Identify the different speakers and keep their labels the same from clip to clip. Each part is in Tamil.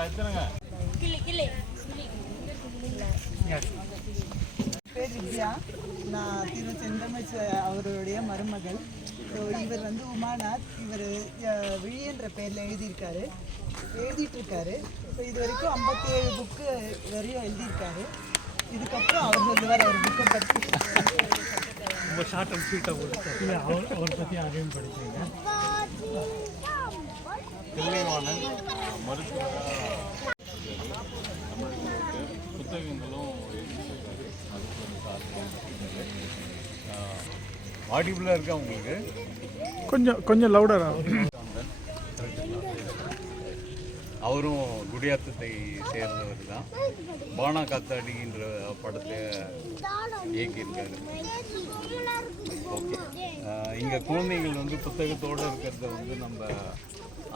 Speaker 1: எத்தனைங்க
Speaker 2: பேர் வித்யா நான் திரு செந்தமிழ் அவருடைய மருமகள். ஸோ இவர் வந்து உமாநாத். இவர் விழி என்ற பேரில் எழுதியிருக்காரு. எழுதிட்டு இருக்காரு ஸோ இது வரைக்கும் ஐம்பத்தி ஏழு புக்கு வரையும் எழுதியிருக்காரு. இதுக்கப்புறம் அவர் சொல்லுவார் அவர் புக்கை பற்றி
Speaker 3: ரொம்ப ஷார்ட் அண்ட் ஸ்வீட்டாக அவர் அவரை பற்றி அதையும் படிச்சீங்க
Speaker 1: தில்லைவாணன். மருத்துவராக புத்தகங்களும் எழுதியிருக்காரு ஆடிபிளாக இருக்கா உங்களுக்கு
Speaker 3: கொஞ்சம் கொஞ்சம் லவுடரா
Speaker 1: அவரும் குடியாத்தத்தை சேர்ந்தவர் தான். பானா காத்தாடின்ற படத்தை இயக்கியிருக்காரு. ஓகே. இங்கே குழந்தைகள் வந்து புத்தகத்தோடு இருக்கிறத வந்து நம்ம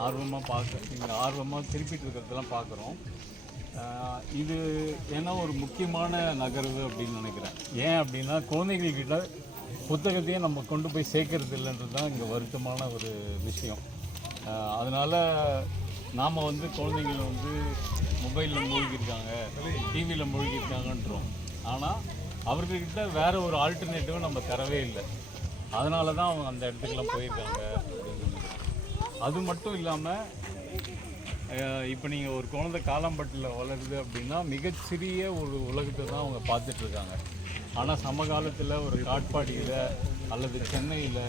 Speaker 1: ஆர்வமாக பார்க்க இங்கே ஆர்வமாக திருப்பிட்டு இருக்கிறதெல்லாம் பார்க்குறோம் இது ஏன்னா ஒரு முக்கியமான நகர்வு அப்படின்னு நினைக்கிறேன். ஏன் அப்படின்னா குழந்தைகள்கிட்ட புத்தகத்தையே நம்ம கொண்டு போய் சேர்க்கறது இல்லைன்றது தான் இங்கே வருத்தமான ஒரு விஷயம். அதனால் நாம் வந்து குழந்தைங்கள வந்து மொபைலில் மூழ்கியிருக்காங்க டிவியில் மூழ்கியிருக்காங்கன்றோம். ஆனால் அவர்கிட்ட வேறு ஒரு ஆல்டர்னேட்டிவை நம்ம தரவே இல்லை. அதனால தான் அவங்க அந்த இடத்துக்குலாம் போயிருக்காங்க. அது மட்டும் இல்லாமல் இப்போ நீங்கள் ஒரு குழந்தை காலாம்பட்டில் வளருது அப்படின்னா மிகச்சிறிய ஒரு உலகத்தை தான் அவங்க பார்த்துட்ருக்காங்க ஆனால் சமகாலத்தில் ஒரு காட்பாடியில் அல்லது சென்னையில்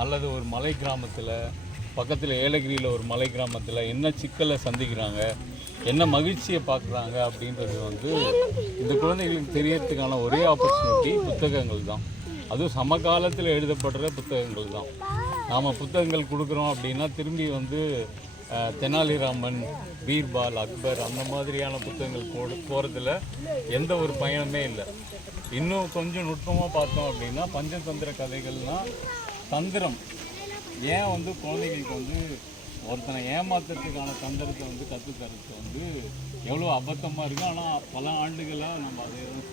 Speaker 1: அல்லது ஒரு மலை கிராமத்தில் பக்கத்தில் ஏலகிரியில் ஒரு மலை கிராமத்தில் என்ன சிக்கலை சந்திக்கிறாங்க என்ன மகிழ்ச்சியை பார்க்குறாங்க அப்படின்றது வந்து இந்த குழந்தைகளுக்கு தெரியறதுக்கான ஒரே ஆப்பர்ச்சுனிட்டி புத்தகங்கள் தான். அதுவும் சமகாலத்தில் எழுதப்படுற புத்தகங்கள் தான். நாம் புத்தகங்கள் கொடுக்குறோம் அப்படின்னா திரும்பி வந்து தெனாலிராமன் பீர்பால் அக்பர் அந்த மாதிரியான புத்தகங்கள் போ போகிறதுல எந்த ஒரு பயனுமே இல்லை. இன்னும் கொஞ்சம் நுட்பமாக பார்த்தோம் அப்படின்னா பஞ்சதந்திர கதைகள்னால் தந்திரம். ஏன் வந்து குழந்தைகளுக்கு வந்து ஒருத்தனை ஏமாத்துறதுக்கான தந்திரத்தை வந்து கற்றுத்தரது வந்து எவ்வளோ அபத்தமாக இருக்குது ஆனால் பல ஆண்டுகளாக நம்ம அதை தான்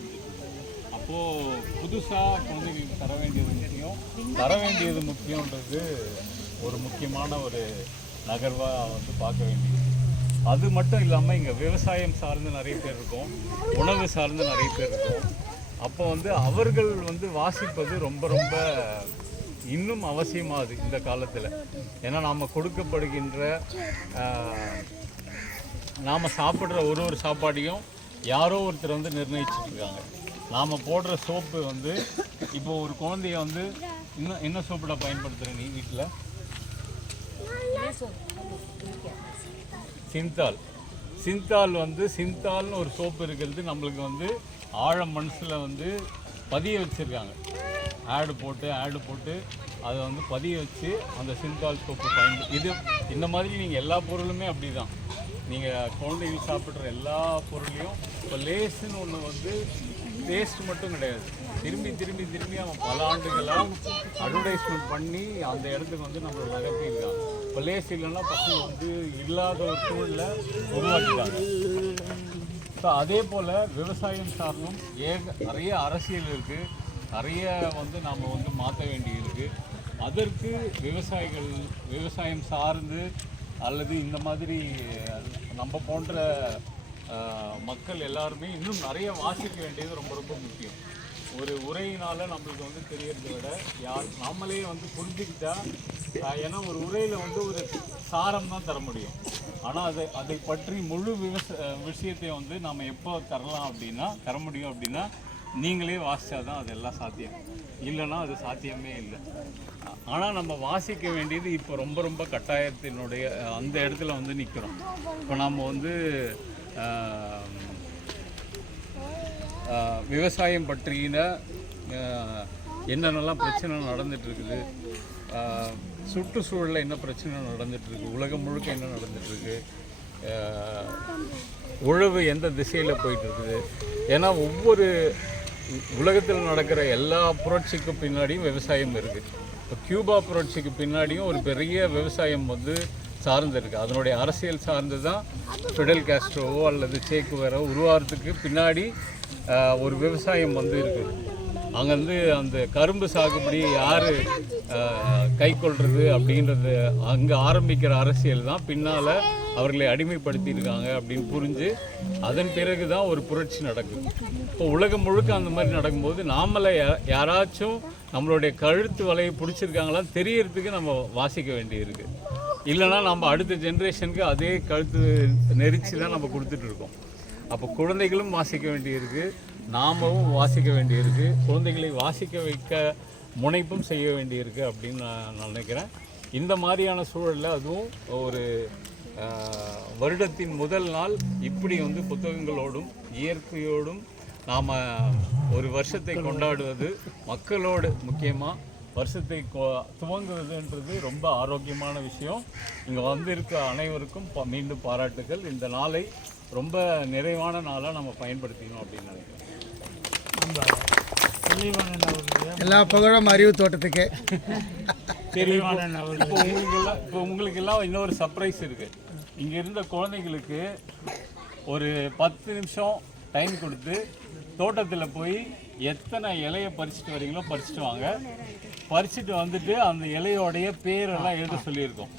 Speaker 1: இப்போது புதுசாக குழந்தைகளுக்கு தர வேண்டியது முக்கியம். தர வேண்டியது முக்கியன்றது ஒரு முக்கியமான ஒரு நகர்வாக வந்து பார்க்க வேண்டியது. அது மட்டும் இல்லாமல் இங்கே விவசாயம் சார்ந்து நிறைய பேர் இருக்கும். உணவு சார்ந்து நிறைய பேர் இருக்கும். அப்போ வந்து அவர்கள் வந்து வாசிப்பது ரொம்ப ரொம்ப இன்னும் அவசியமாகுது இந்த காலத்தில். ஏன்னா நாம் கொடுக்கப்படுகின்ற நாம் சாப்பிட்ற ஒரு ஒரு சாப்பாடையும் யாரோ ஒருத்தர் வந்து நிர்ணயிச்சிட்டு இருக்காங்க. நாம் போடுற சோப்பு வந்து இப்போ ஒரு குழந்தைய வந்து என்ன என்ன சோப்புடா பயன்படுத்துகிற நீ வீட்டில் சிந்தால். சிந்தால் வந்து சிந்தால்னு ஒரு சோப்பு இருக்கிறது நம்மளுக்கு வந்து ஆழம் மனசில் வந்து பதிய வச்சுருக்காங்க. ஆடு போட்டு ஆடு போட்டு அதை வந்து பதிய வச்சு அந்த சிந்தால் சோப்பு பயன்படு இது இந்த மாதிரி நீங்கள் எல்லா பொருளுமே அப்படி தான் நீங்கள் குழந்தைகள் சாப்பிட்ற எல்லா பொருளையும் இப்போ லேஸுன்னு ஒன்று வந்து வேஸ்ட் மட்டும் கிடையாது. திரும்பி திரும்பி திரும்பி அவன் பல ஆண்டுகளாக அட்வர்டைஸ்மெண்ட் பண்ணி அந்த இடத்துக்கு வந்து நம்மளை நகர்த்திருக்கான் இப்போ இல்லைன்னா பசங்க வந்து இல்லாத ஒரு சூழலை உருவாக்கிட்டாங்க. ஸோ அதே போல் விவசாயம் சார்ந்தும் ஏக நிறைய அரசியல் இருக்குது நிறைய வந்து நாம் வந்து மாற்ற வேண்டி இருக்குது அதற்கு விவசாயிகள் விவசாயம் சார்ந்து அல்லது இந்த மாதிரி நம்ம போன்ற மக்கள் எல்லாருமே இன்னும் நிறைய வாசிக்க வேண்டியது ரொம்ப ரொம்ப முக்கியம். ஒரு உரையினால நம்மளுக்கு வந்து தெரியறதை விட யார் நம்மளே வந்து புரிஞ்சுக்கிட்டா ஏன்னா ஒரு உரையில் வந்து ஒரு சாரம் தான் தர முடியும். ஆனால் அதை அதை பற்றி முழு விவச விஷயத்தை வந்து நாம் எப்போ தரலாம் அப்படின்னா தர முடியும் அப்படின்னா நீங்களே வாசித்தா தான் அதெல்லாம் சாத்தியம். இல்லைன்னா அது சாத்தியமே இல்லை. ஆனால் நம்ம வாசிக்க வேண்டியது இப்போ ரொம்ப ரொம்ப கட்டாயத்தினுடைய அந்த இடத்துல வந்து நிற்கிறோம் இப்போ நம்ம வந்து விவசாயம் பற்றின என்னென்னலாம் பிரச்சனை நடந்துகிட்ருக்குது இருக்குது சுற்றுச்சூழலில் என்ன பிரச்சனை நடந்துகிட்ருக்கு உலகம் முழுக்க என்ன நடந்துகிட்ருக்கு உழவு எந்த திசையில் போயிட்டுருக்குது? ஏன்னா ஒவ்வொரு உலகத்தில் நடக்கிற எல்லா புரட்சிக்கும் பின்னாடியும் விவசாயம் இருக்குது இப்போ கியூபா புரட்சிக்கு பின்னாடியும் ஒரு பெரிய விவசாயம் வந்து சார்ந்து இருக்குது அதனுடைய அரசியல் சார்ந்து தான் ஃபிடல் கேஸ்ட்ரோவோ அல்லது சேக்குவேரோ உருவாகிறதுக்கு பின்னாடி ஒரு விவசாயம் வந்து இருக்குது அங்கே வந்து அந்த கரும்பு சாகுபடி யார் கை கொள்வது அப்படின்றது அங்கே ஆரம்பிக்கிற அரசியல் தான். பின்னால் அவர்களை அடிமைப்படுத்தியிருக்காங்க அப்படின்னு புரிஞ்சு அதன் பிறகு தான் ஒரு புரட்சி நடக்கும் இப்போ உலகம் முழுக்க அந்த மாதிரி நடக்கும்போது நாமளே யா- யாராச்சும் நம்மளுடைய கழுத்து வலையை பிடிச்சிருக்காங்களான்னு தெரியறதுக்கு நம்ம வாசிக்க வேண்டியிருக்கு. இல்லைன்னா நம்ம அடுத்த ஜென்ரேஷனுக்கு அதே கழுத்து நெரிச்சு தான் நம்ம கொடுத்துட்டு இருக்கோம். அப்போ குழந்தைகளும் வாசிக்க வேண்டியிருக்கு நாமவும் வாசிக்க வேண்டியிருக்கு குழந்தைகளை வாசிக்க வைக்க முனைப்பும் செய்ய வேண்டியிருக்கு அப்படின்னு நான் நினைக்கிறேன். இந்த மாதிரியான சூழலில் அதுவும் ஒரு வருடத்தின் முதல் நாள் இப்படி வந்து புத்தகங்களோடும் இயற்கையோடும் நாம் ஒரு வருஷத்தை கொண்டாடுவது மக்களோடு முக்கியமாக வருஷத்தை கொ- துவங்குவதுன்றது ரொம்ப ஆரோக்கியமான விஷயம். இங்கே வந்திருக்க அனைவருக்கும் ப- மீண்டும் பாராட்டுகள். இந்த நாளை ரொம்ப நிறைவான நாளாக நம்ம பயன்படுத்திக்கணும் அப்படின்னு நினைக்கிறேன்.
Speaker 4: எல்லா புகழும் அறிவு தோட்டத்துக்கு.
Speaker 1: இப்போ- இப்போ உங்களுக்கு எல்லாம் இப்போ உங்களுக்கு எல்லாம் இன்னொரு சர்ப்ரைஸ் இருக்கு. இங்க இருந்த குழந்தைங்களுக்கு ஒரு பத்து நிமிஷம் டைம் கொடுத்து தோட்டத்தில் போய் எத்தனை இலையை பறிச்சுட்டு வரீங்களோ பறிச்சுட்டு வாங்க. பறிச்சுட்டு வந்துட்டு அந்த இலையோடைய பேரெல்லாம் எழுத சொல்லியிருக்கோம்.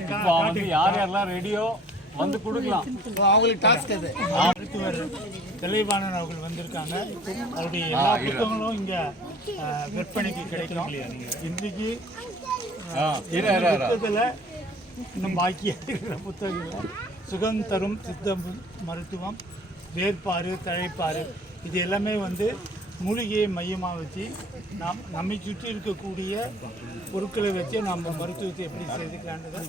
Speaker 1: இப்போ வந்து யார் யாரெல்லாம் ரெடியோ வந்து கொடுக்கலாம்.
Speaker 4: அவங்களுக்கு டாஸ்க் அது
Speaker 3: மருத்துவர் தெளிவானன் அவர்கள் வந்திருக்காங்க. அவருடைய எல்லா புத்தகங்களும் இங்கே விற்பனைக்கு கிடைக்கும் இன்றைக்கு. புத்தகத்தில் இன்னும் பாக்கி இருக்கிற புத்தகங்கள். சுகம் தரும் சித்த மருத்துவம் வேர்ப்பாறு தழைப்பாறு இது எல்லாமே வந்து மூலிகையை மையமாக வச்சு நாம் நம்மை சுற்றி இருக்கக்கூடிய பொருட்களை வச்சு நம்ம மருத்துவத்தை எப்படி செய்துக்கலான்றதை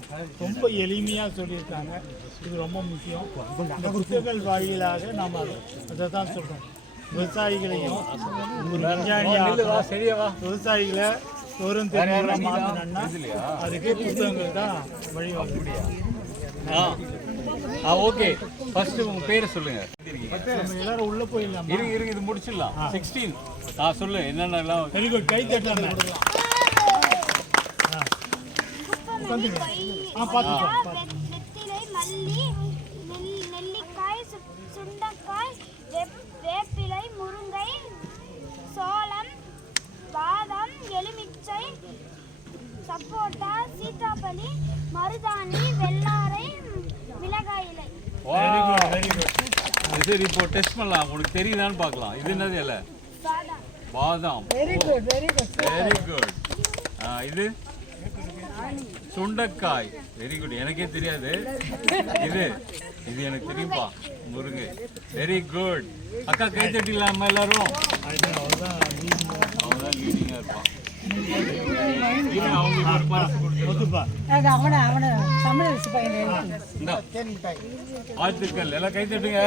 Speaker 3: ரொம்ப எளிமையாக சொல்லியிருக்காங்க. இது ரொம்ப முக்கியம். இந்த புத்தகங்கள் வாயிலாக நாம் அதை தான் சொல்கிறோம் விவசாயிகளையும் ஒரு விஞ்ஞானியாக விவசாயிகளை தோறும் தெரிஞ்சவங்களா அதுக்கு புத்தகங்கள் தான் வழிவாக
Speaker 1: ஆ ஆ ஓகே. ஃபர்ஸ்ட் உங்க பேரை சொல்லுங்க.
Speaker 3: நம்ம எல்லாரும் உள்ள போயிடலாம்
Speaker 1: இருங்க இருங்க இது முடிச்சிடலாம். சிக்ஸ்டீன் ஆ சொல்லு என்னென்னலாம்
Speaker 3: வெரி குட் கை தட்டலாம் ஆ பார்த்துக்கோ.
Speaker 5: வெத்திலை மல்லி நெல்- நெல்லிக்காய் சு- சுண்டைக்காய் வேப்- வேப்பிலை முருங்கை சோளம் பாதாம் எலுமிச்சை சப்போட்டா சீத்தாப்பழி மருதாணி வெள்ளாரை மிளகாய் இலை
Speaker 3: வெரி குட் வெரி குட்
Speaker 1: சரி இப்போ டெஸ்ட் பண்ணலாம். உனக்கு தெரியுதான்னு பார்க்கலாம். இது என்னது இல்லை
Speaker 5: பாதாம்.
Speaker 1: பாதாம். Very good very good very good இது? சுண்டைக்காய். வெரி குட் எனக்கே தெரியாது. இது? இது எனக்கு தெரியும்பா. முருங்கை. வெரி குட் அக்கா கை தட்டிடலாமா எல்லாரும்?
Speaker 3: அவ்வளோதான்
Speaker 1: அவன் தான் லீடிங்காக இருப்பான் இரு, வாழ்த்துக்கள் எல்லாம் கை தட்டுங்க